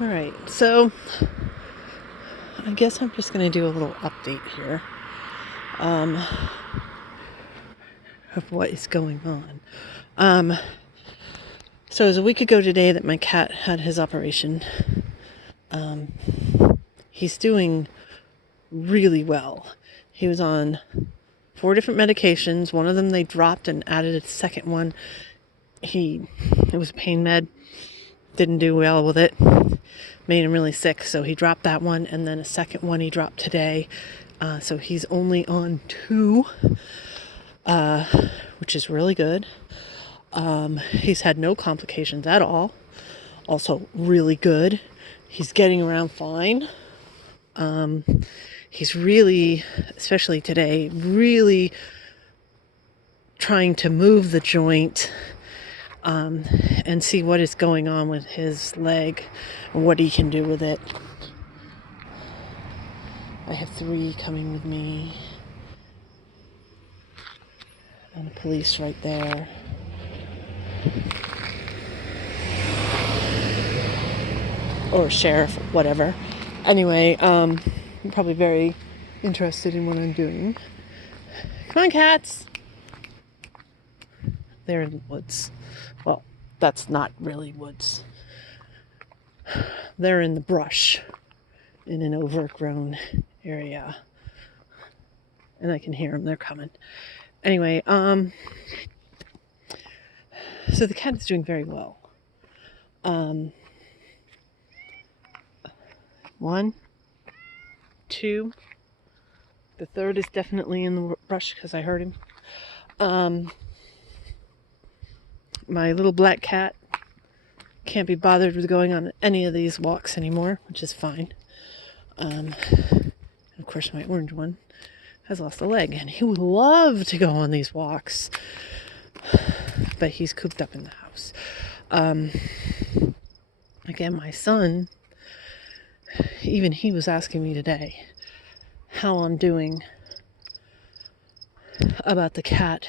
All right, so I guess I'm just going to do a little update here um, of what is going on. So it was a week ago today that my cat had his operation. He's doing really well. He was on 4 different medications. One of them they dropped and added a second one. It was a pain med. Didn't do well with it. Made him really sick, so he dropped that one, and then a second one he dropped today. So he's only on 2, which is really good. He's had no complications at all. Also really good. He's getting around fine. He's really, especially today, really trying to move the joint and see what is going on with his leg and what he can do with it. I have 3 coming with me. And the police right there. Or sheriff, whatever. Anyway, I'm probably very interested in what I'm doing. Come on, cats! They're in the woods. Well, that's not really woods. They're in the brush in an overgrown area. And I can hear them. They're coming. Anyway, so the cat is doing very well. 1, 2. The third is definitely in the brush because I heard him. My little black cat can't be bothered with going on any of these walks anymore, which is fine. Of course, my orange one has lost a leg, and he would love to go on these walks, but he's cooped up in the house. Again, my son, even he was asking me today how I'm doing about the cat,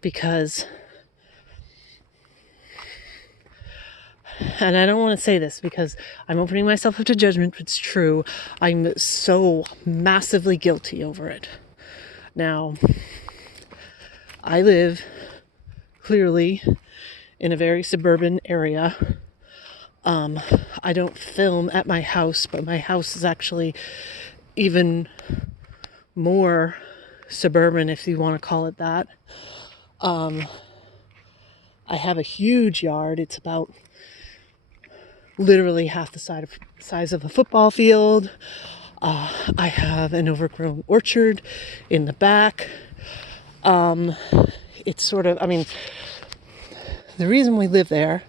because, and I don't want to say this because I'm opening myself up to judgment, but it's true. I'm so massively guilty over it. Now, I live clearly in a very suburban area. I don't film at my house, but my house is actually even more suburban, if you want to call it that. I have a huge yard. It's about literally half the size of a football field. I have an overgrown orchard in the back. It's sort of, the reason we live there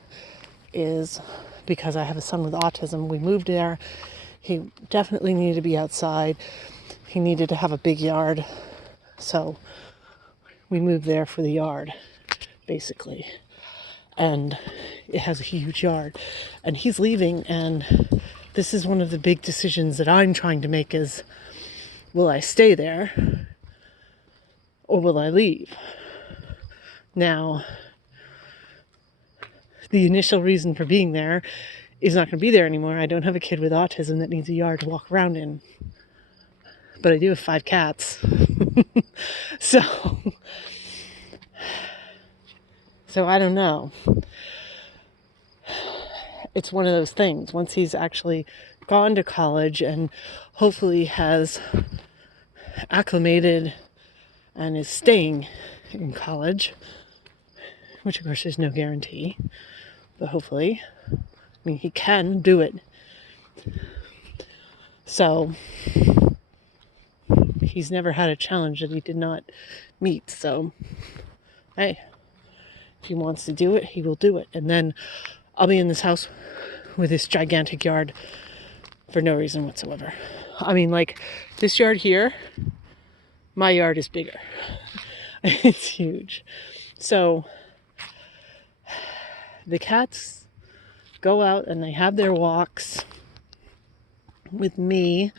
is because I have a son with autism. We moved there. He definitely needed to be outside. He needed to have a big yard. So we moved there for the yard, basically. And it has a huge yard. And he's leaving, and this is one of the big decisions that I'm trying to make is, will I stay there or will I leave? Now, the initial reason for being there is not going to be there anymore. I don't have a kid with autism that needs a yard to walk around in. But I do have 5 cats. So I don't know. It's one of those things. Once he's actually gone to college and hopefully has acclimated and is staying in college, which of course there's no guarantee, but hopefully, he can do it. So he's never had a challenge that he did not meet. So, hey, if he wants to do it, he will do it. And then I'll be in this house with this gigantic yard for no reason whatsoever. Like this yard here, my yard is bigger. It's huge. So the cats go out and they have their walks with me.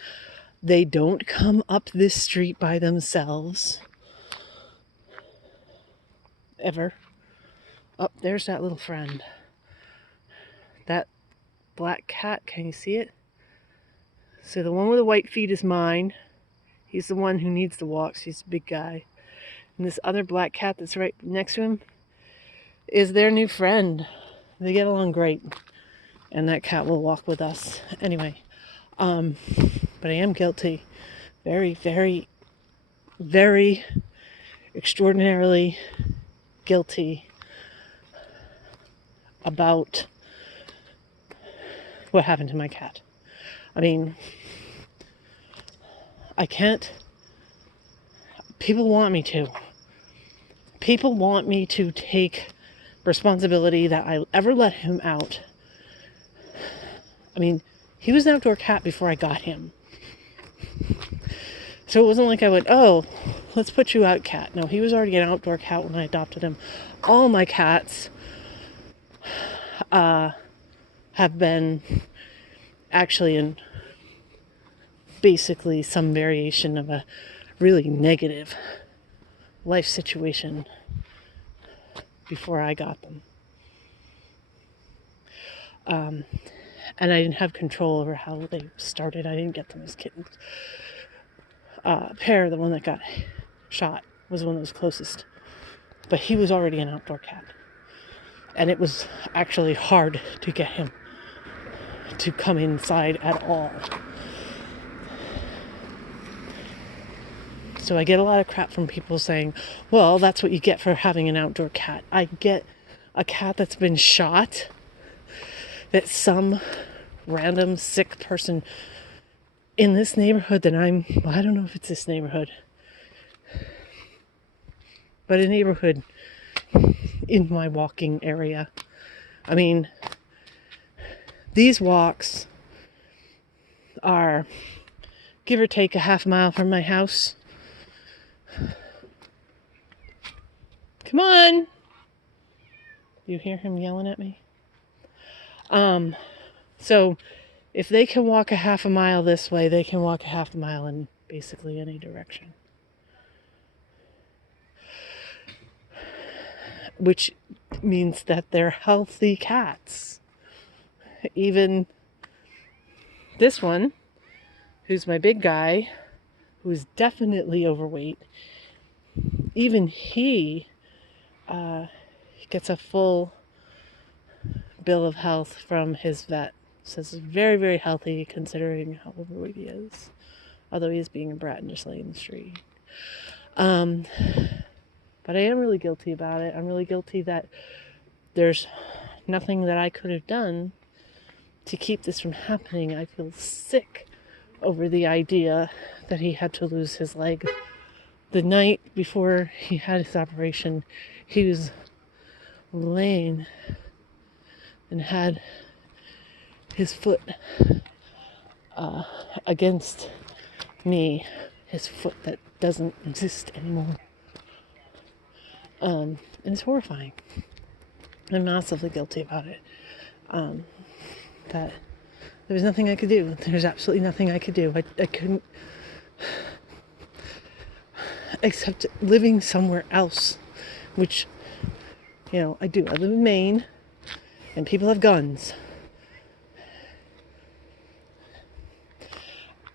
They don't come up this street by themselves. Ever. Oh, there's that little friend. black cat. Can you see it? So the one with the white feet is mine. He's the one who needs the walks. He's a big guy. And this other black cat that's right next to him is their new friend. They get along great. And that cat will walk with us. Anyway, but I am guilty. Very, very, very extraordinarily guilty about what happened to my cat. I mean, I can't. People want me to. People want me to take responsibility that I ever let him out. I mean, he was an outdoor cat before I got him. So it wasn't like I went, oh, let's put you out, cat. No, he was already an outdoor cat when I adopted him. All my cats have been actually in basically some variation of a really negative life situation before I got them. And I didn't have control over how they started. I didn't get them as kittens. Pear, the one that got shot, was the one that was closest. But he was already an outdoor cat. And it was actually hard to get him to come inside at all. So I get a lot of crap from people saying, well, that's what you get for having an outdoor cat. I get a cat that's been shot, that some random sick person in this neighborhood that I don't know if it's this neighborhood, but a neighborhood in my walking area. I mean, these walks are give or take a half mile from my house. Come on! You hear him yelling at me? So if they can walk a half a mile this way, they can walk a half a mile in basically any direction. Which means that they're healthy cats. Even this one, who's my big guy, who's definitely overweight, even he gets a full bill of health from his vet. Says he's very, very healthy considering how overweight he is. Although he is being a brat and just laying in the street. But I am really guilty about it. I'm really guilty that there's nothing that I could have done to keep this from happening. I feel sick over the idea that he had to lose his leg. The night before he had his operation, he was laying and had his foot against me, his foot that doesn't exist anymore. And it's horrifying. I'm massively guilty about it. That there was nothing I could do. There's absolutely nothing I could do. I couldn't, except living somewhere else, which, you know, I do. I live in Maine, and people have guns.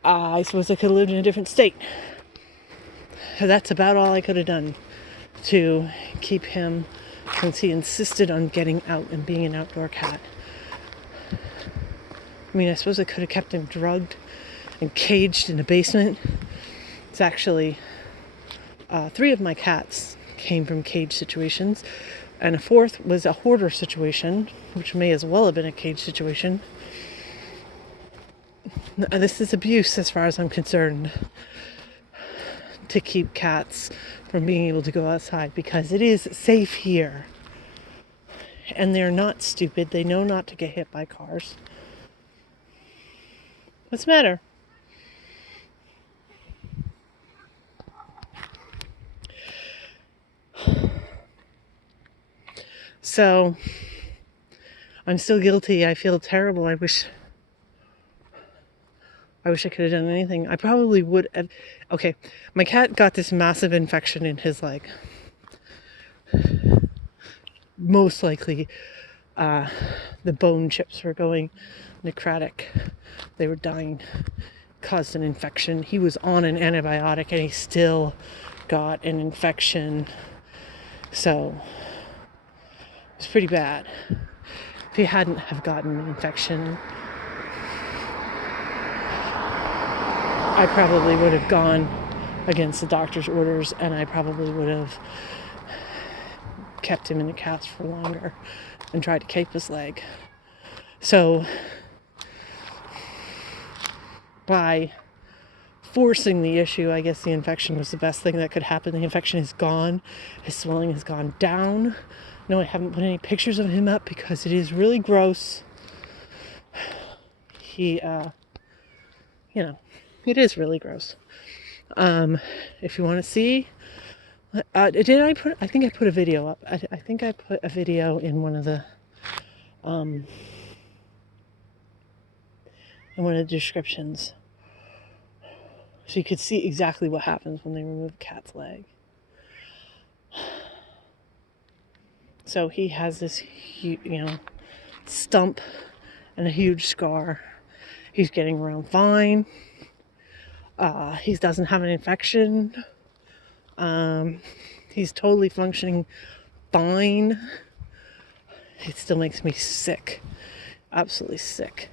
I suppose I could have lived in a different state. That's about all I could have done to keep him, since he insisted on getting out and being an outdoor cat. I mean, I suppose I could have kept him drugged and caged in a basement. It's actually 3 of my cats came from cage situations, and a 4th was a hoarder situation, which may as well have been a cage situation. This is abuse as far as I'm concerned, to keep cats from being able to go outside, because it is safe here. And they're not stupid. They know not to get hit by cars. What's the matter? So, I'm still guilty. I feel terrible. I wish I could have done anything. I probably would have. Okay, my cat got this massive infection in his leg. Most likely The bone chips were going necrotic. They were dying, caused an infection. He was on an antibiotic and he still got an infection. So it's pretty bad. If he hadn't have gotten an infection, I probably would have gone against the doctor's orders, and I probably would have kept him in the cast for longer and tried to cape his leg. So by forcing the issue, I guess the infection was the best thing that could happen. The infection is gone. His swelling has gone down. No, I haven't put any pictures of him up because it is really gross. He, it is really gross. If you want to see, I think I put a video up. I think I put a video in one of the, in one of the descriptions. So you could see exactly what happens when they remove a cat's leg. So he has this, stump and a huge scar. He's getting around fine. He doesn't have an infection. He's totally functioning fine. It still makes me sick. Absolutely sick.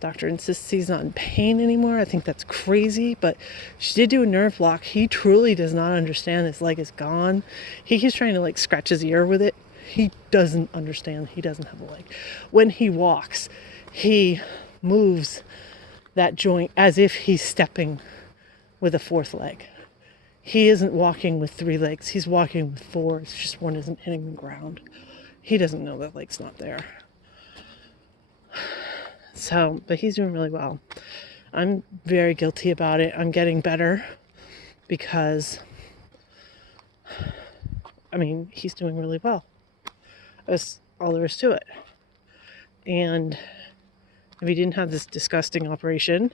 Doctor insists he's not in pain anymore. I think that's crazy, but she did do a nerve block. He truly does not understand his leg is gone. He keeps trying to scratch his ear with it. He doesn't understand he doesn't have a leg. When he walks, he moves that joint as if he's stepping with a fourth leg. He isn't walking with 3 legs. He's walking with 4. It's just one isn't hitting the ground. He doesn't know that leg's not there. So, but he's doing really well. I'm very guilty about it. I'm getting better because, he's doing really well. That's all there is to it. And if he didn't have this disgusting operation,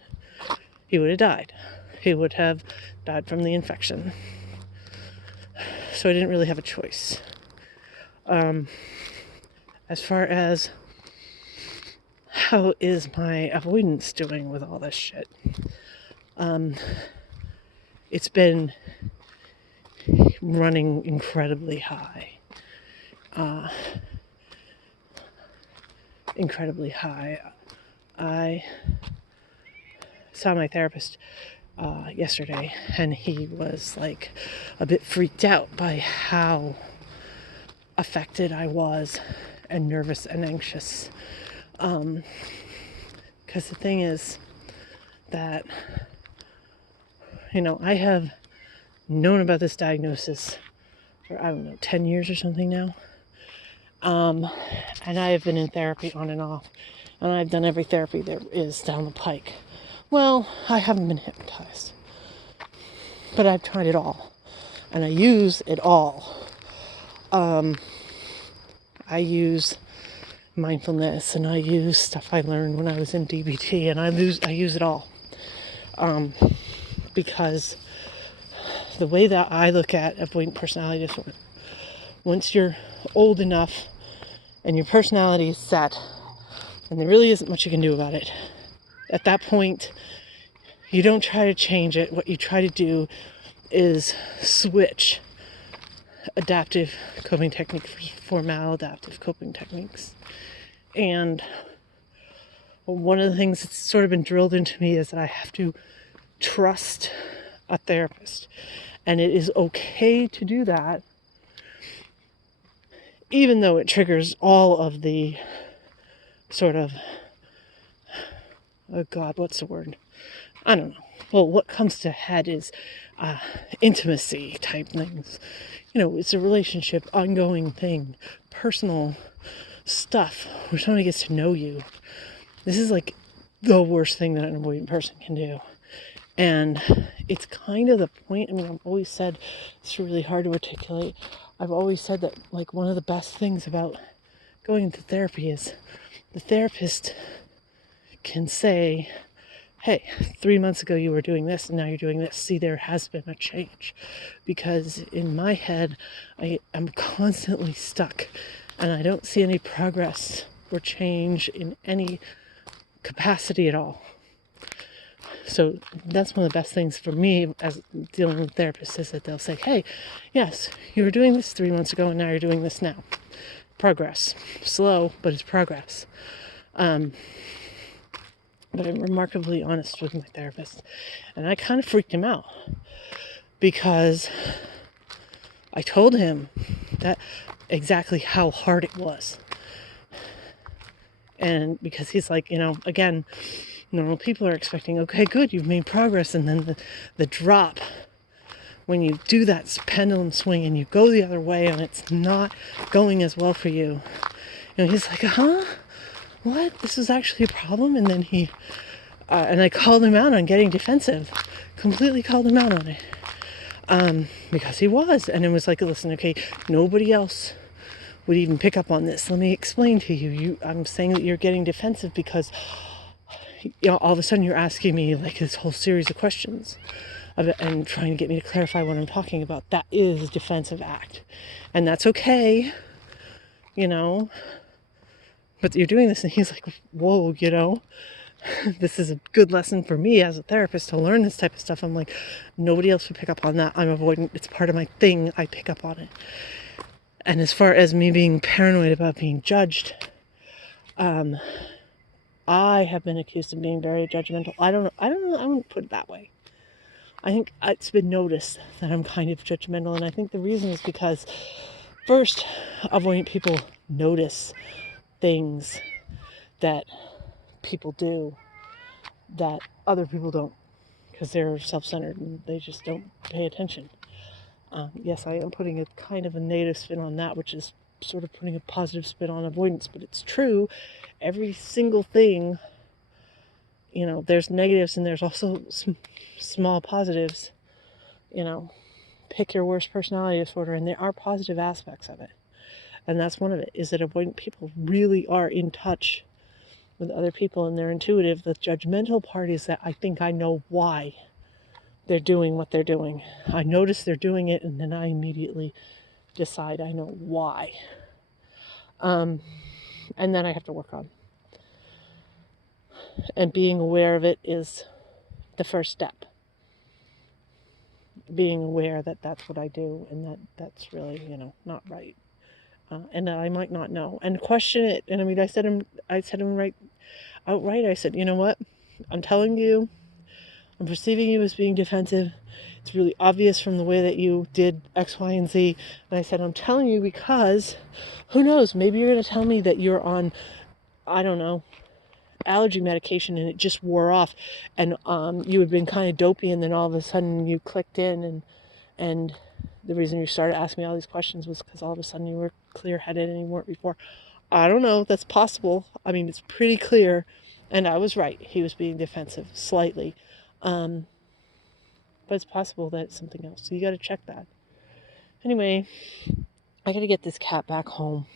he would have died. He would have died from the infection. So I didn't really have a choice. As far as how is my avoidance doing with all this shit? It's been running incredibly high. I saw my therapist yesterday, and he was a bit freaked out by how affected I was and nervous and anxious. Because the thing is that, I have known about this diagnosis for, 10 years or something now. And I have been in therapy on and off, and I've done every therapy there is down the pike. Well, I haven't been hypnotized, but I've tried it all, and I use it all. I use mindfulness, and I use stuff I learned when I was in DBT, and I use it all. Because the way that I look at avoidant personality disorder, once you're old enough and your personality is set, and there really isn't much you can do about it, at that point, you don't try to change it. What you try to do is switch adaptive coping techniques for maladaptive coping techniques. And one of the things that's sort of been drilled into me is that I have to trust a therapist. And it is okay to do that, even though it triggers all of the sort of, oh God, what's the word? I don't know. Well, what comes to head is intimacy type things. It's a relationship, ongoing thing, personal stuff where somebody gets to know you. This is the worst thing that an avoidant person can do. And it's kind of the point. I've always said, it's really hard to articulate. I've always said that one of the best things about going into therapy is the therapist can say, hey, 3 months ago you were doing this and now you're doing this. See, there has been a change. Because in my head, I am constantly stuck And I don't see any progress or change in any capacity at all. So that's one of the best things for me as dealing with therapists, is that they'll say, hey, yes, you were doing this 3 months ago and now you're doing this now. Progress. Slow, but it's progress. But I'm remarkably honest with my therapist. And I kind of freaked him out because I told him that exactly how hard it was. And because he's like, again, normal people are expecting, okay, good, you've made progress. And then the drop, when you do that pendulum swing and you go the other way and it's not going as well for you. He's like, what? This is actually a problem? And then and I called him out on getting defensive. Completely called him out on it. Because he was. And it was like, listen, okay, nobody else would even pick up on this. Let me explain to you. I'm saying that you're getting defensive because, all of a sudden you're asking me like this whole series of questions and trying to get me to clarify what I'm talking about. That is a defensive act. And that's okay, But you're doing this, and he's like, whoa, this is a good lesson for me as a therapist to learn this type of stuff. I'm like, nobody else would pick up on that. I'm avoidant. It's part of my thing. I pick up on it. And as far as me being paranoid about being judged, I have been accused of being very judgmental. I don't know. I wouldn't put it that way. I think it's been noticed that I'm kind of judgmental. And I think the reason is because, first, avoidant people notice things that people do that other people don't, because they're self-centered and they just don't pay attention. Yes, I am putting a kind of a negative spin on that, which is sort of putting a positive spin on avoidance, but it's true. Every single thing, there's negatives and there's also small positives. Pick your worst personality disorder, and there are positive aspects of it. And that's one of it, is that avoidant people really are in touch with other people and they're intuitive. The judgmental part is that I think I know why they're doing what they're doing. I notice they're doing it and then I immediately decide I know why. And then I have to work on. And being aware of it is the first step. Being aware that that's what I do and that's really, not right. And that I might not know. And question it. And I said him right outright. I said, you know what? I'm telling you, I'm perceiving you as being defensive. It's really obvious from the way that you did X, Y, and Z. And I said, I'm telling you because, who knows, maybe you're going to tell me that you're on, I don't know, allergy medication and it just wore off. And you had been kind of dopey and then all of a sudden you clicked in and the reason you started asking me all these questions was because all of a sudden you were clear-headed and you weren't before. I don't know. That's possible. It's pretty clear. And I was right. He was being defensive slightly. But it's possible that it's something else. So you got to check that. Anyway, I got to get this cat back home.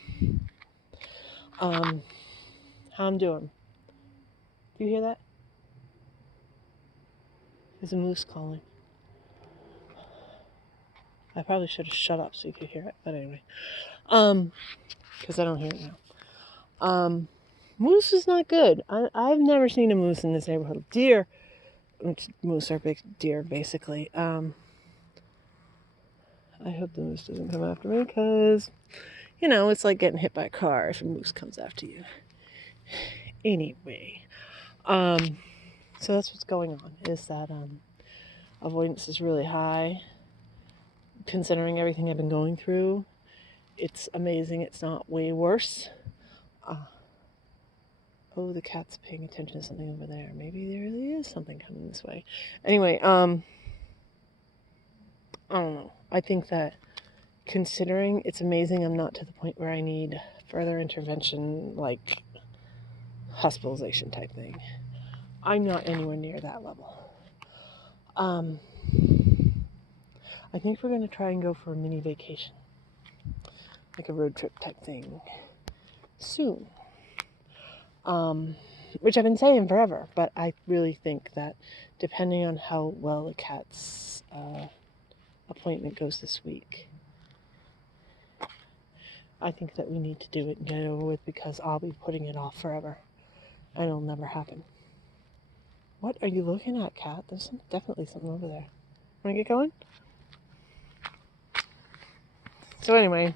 How I'm doing. Do you hear that? There's a moose calling. I probably should have shut up so you could hear it. But anyway. Because I don't hear it now. Moose is not good. I've never seen a moose in this neighborhood. Deer. Moose are big deer, basically. I hope the moose doesn't come after me because, it's like getting hit by a car if a moose comes after you. Anyway, so that's what's going on, is that avoidance is really high. Considering everything I've been going through, it's amazing it's not way worse. Oh, the cat's paying attention to something over there. Maybe there really is something coming this way. Anyway, I don't know. I think that considering it's amazing I'm not to the point where I need further intervention, like hospitalization type thing. I'm not anywhere near that level. I think we're going to try and go for a mini vacation. Like a road trip type thing. Soon. Which I've been saying forever, but I really think that depending on how well the cat's appointment goes this week, I think that we need to do it and get it over with, because I'll be putting it off forever and it'll never happen. What are you looking at, Kat? There's definitely something over there. Want to get going? So anyway,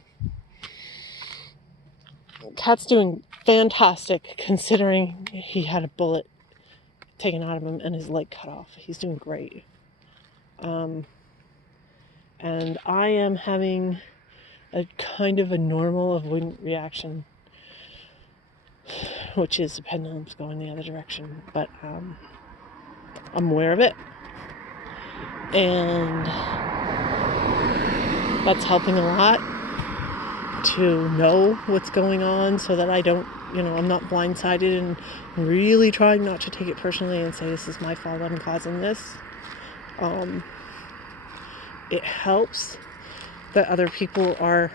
Kat's doing fantastic considering he had a bullet taken out of him and his leg cut off. He's doing great. And I am having a kind of a normal avoidant reaction, which is the pendulum's going the other direction, but I'm aware of it, and that's helping a lot to know what's going on, so that I don't, I'm not blindsided, and really trying not to take it personally and say this is my fault, I'm causing this. It helps that other people are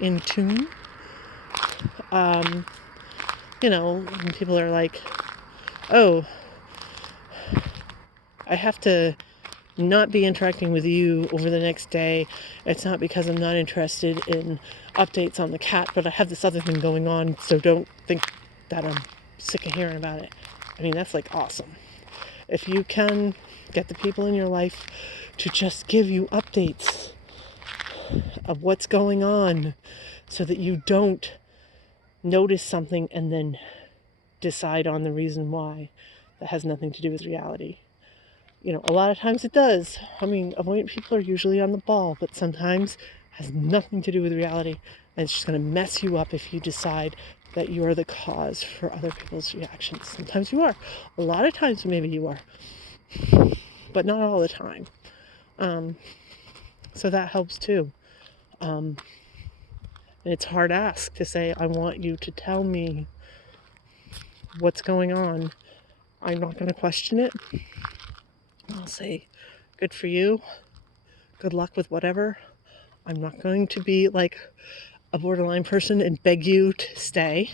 in tune. When people are like, oh, I have to not be interacting with you over the next day. It's not because I'm not interested in updates on the cat, but I have this other thing going on, so don't think that I'm sick of hearing about it. I mean, that's like awesome. If you can get the people in your life to just give you updates of what's going on, so that you don't notice something and then decide on the reason why, that has nothing to do with reality. A lot of times it does. I mean, avoidant people are usually on the ball, but sometimes it has nothing to do with reality, and it's just going to mess you up if you decide that you're the cause for other people's reactions. Sometimes you are. A lot of times maybe you are, but not all the time. So that helps too. And it's hard ask to say, I want you to tell me what's going on. I'm not going to question it. I'll say, good for you. Good luck with whatever. I'm not going to be like a borderline person and beg you to stay.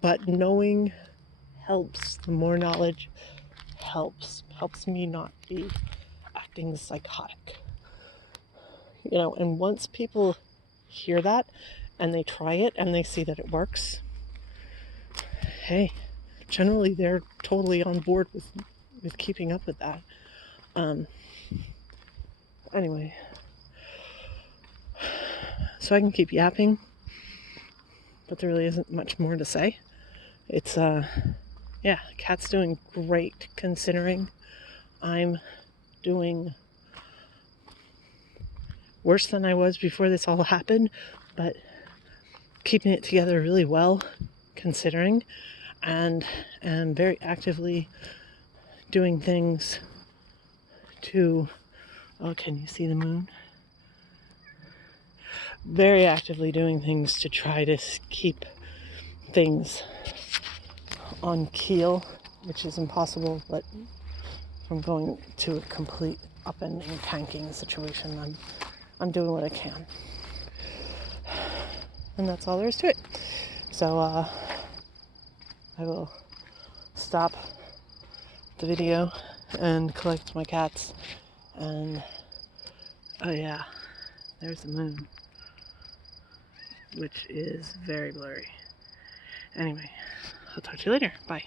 But knowing helps. The more knowledge helps. Helps me not be acting psychotic. And once people hear that and they try it and they see that it works, hey, generally they're totally on board with keeping up with that. Anyway, so I can keep yapping, but there really isn't much more to say. It's Kat's doing great considering I'm doing worse than I was before this all happened, but keeping it together really well considering, and very actively doing things to, can you see the moon? Very actively doing things to try to keep things on keel, which is impossible, but I'm going to a complete upending, tanking situation. I'm doing what I can. And that's all there is to it. So I will stop the video and collect my cats. And oh yeah, there's the moon, which is very blurry. Anyway, I'll talk to you later. Bye.